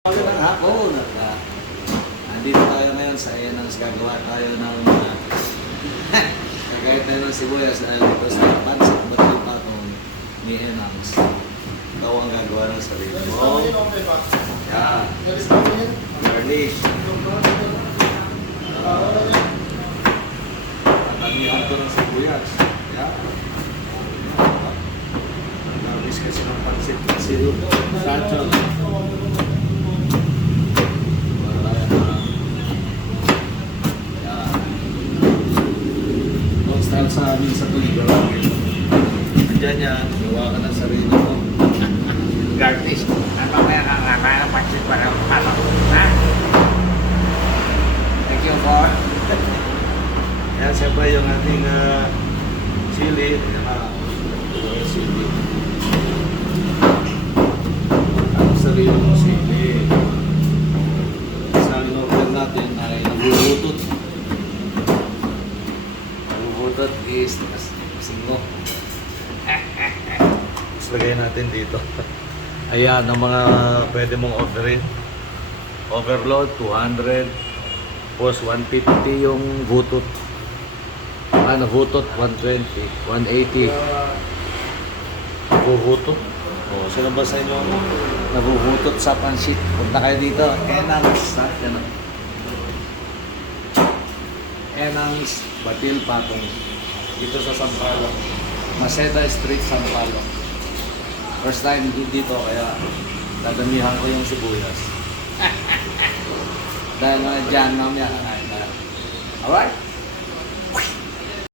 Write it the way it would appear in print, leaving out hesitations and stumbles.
Magandang hapon at nandito tayo ngayon sa Enang's. Gagawa tayo ng kagayat tayo ng sibuyas dahil ito sa pansat batil patong ni Enang's. Ikaw ang gagawa ng sarili mo. Yan. Garnish. Tatamihan ko ng sibuyas. Yan. Garnish kasi ng pansit kasi satchel. Sa amin sa tuligan. Andiyan yan, gawa ka ng sarili mo. Garnish. Ano kaya kakakaya ng pansit para paano? Ha? Thank you for. Yan, siyempre yung ating chili. Yung chili. Ang sarili mo chili. Sa in-order natin ay nabubutot. Nabubutot is singo. Tapos lagay natin dito. Ayan, ang mga pwede mong orderin. Overload, 200. Tapos 150 yung butot. Nabutot, 120. 180. Nabubutot. O, sino ba sa inyo nabubutot sa pansit? Punta kayo dito. Enang's. Enang's Batil Patong. Dito sa Sampaloc. Maceda Street, Sampaloc. First time dito kaya dadamihan ko yung sibuyas. Dahil dyan mamaya kakain na. Alright?